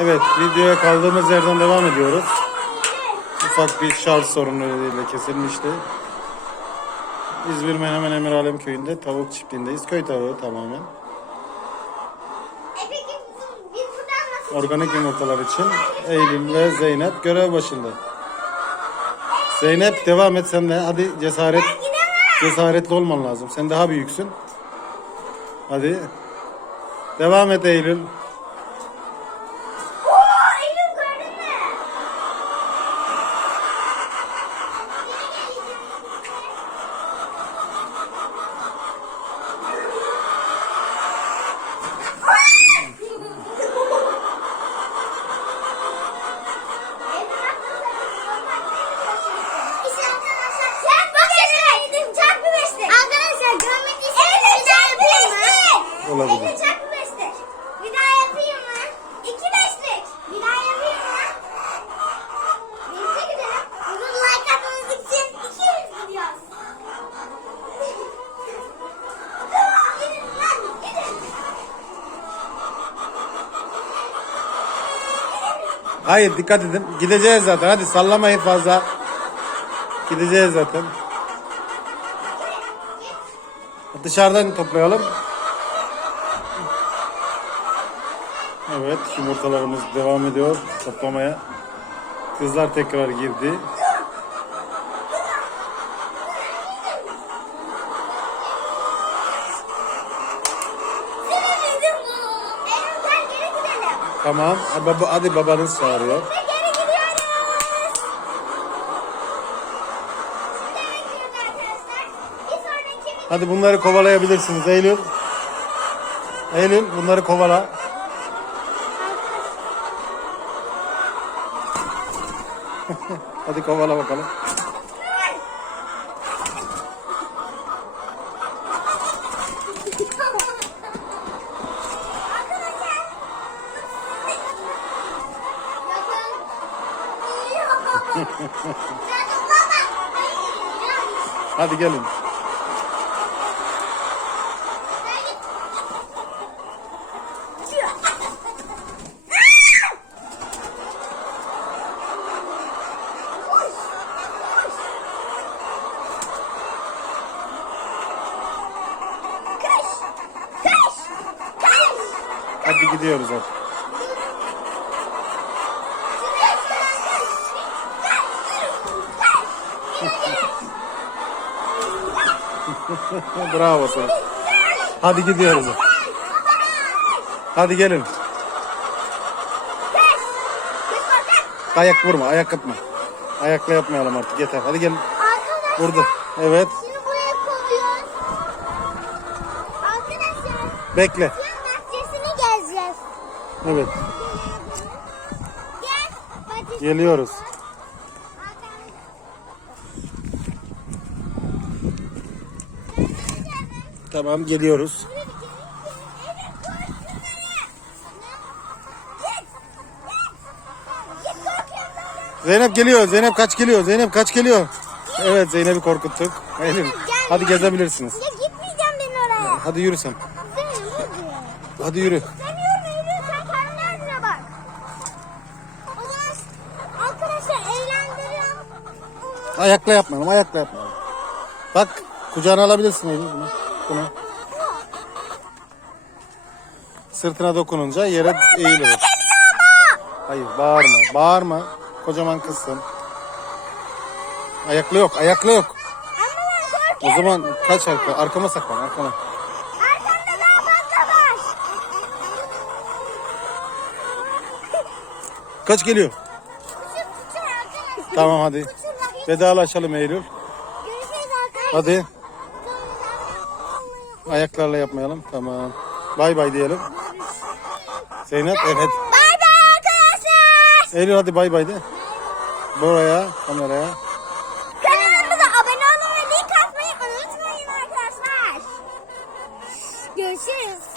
Evet, videoya kaldığımız yerden devam ediyoruz. Ufak bir şarj sorunuyla kesilmişti. İzmir Menemen Emir Alem Köyü'nde tavuk çiftliğindeyiz. Köy tavuğu tamamen. Organik yumurtalar için Eylül ve Zeynep görev başında. Zeynep devam et sen de. Hadi cesaret. Cesaretli olman lazım. Sen daha büyüksün. Hadi. Devam et Eylül. Oo, Eylül gördün mü? Arkadaşlar görmek istedim. Bir daha yapayım mı? Olabilir. Elli çarpı beştir. Bir daha yapayım mı? İki beşlik. Bir daha yapayım mı? Birlikte gidelim. Uzun like atmanız için iki yüz gidiyoruz. Gidin lan gidin. Hayır dikkat edin. Gideceğiz zaten. Hadi sallamayın fazla. Gideceğiz zaten. Dışarıdan toplayalım. Evet yumurtalarımız devam ediyor toplamaya. Kızlar tekrar girdi. Tamam. Hadi, baba, hadi babanız çağırıyor. Hadi bunları kovalayabilirsiniz Eylül. Eylül bunları kovala. Hadi kovala bakalım. Hadi gelin. Hadi gidiyoruz artık. Bravo sana. Hadi gidiyoruz. Hadi gelin. Ayak vurma, ayak yapma. Ayakla yapmayalım artık yeter. Hadi gelin. Arkadaşlar. Burada. Evet. Şimdi buraya koyuyoruz. Arkadaşlar. Bekle. Evet. Geliyoruz. Tamam geliyoruz. Zeynep geliyor. Zeynep kaç geliyor? Zeynep kaç geliyor? Evet Zeynep'i korkuttuk. Eylül. Hadi gezebilirsiniz. Ya gitmeyeceğim ben oraya. Hadi yürü sen. Zeynep hadi. Yürü sen kendi kendine bak. O zaman arkadaşlar eğlendiriyorum. Ayakla yapmayalım. Ayakla yapmayalım. Bak kucağına alabilirsin Eylül bunu. Bunu. Sırtına dokununca yere eğilir. Hayır bağırma. Bağırma. Kocaman kızsın. Ayaklı yok. Ayaklı yok. O zaman kaç arka? Arkama saklan. Arkama. Arkamda daha fazla var. Kaç geliyor? Tamam hadi. Vedalaşalım Eylül. Görüşürüz arkadaşlar. Hadi. Ayaklarla yapmayalım. Tamam. Bay bay diyelim. Zeynep evet. Bay bay arkadaşlar. Eylül hadi bay bay de. Buraya kameraya. Kanalımıza abone olmayı ve link atmayı unutmayın arkadaşlar. Görüşürüz.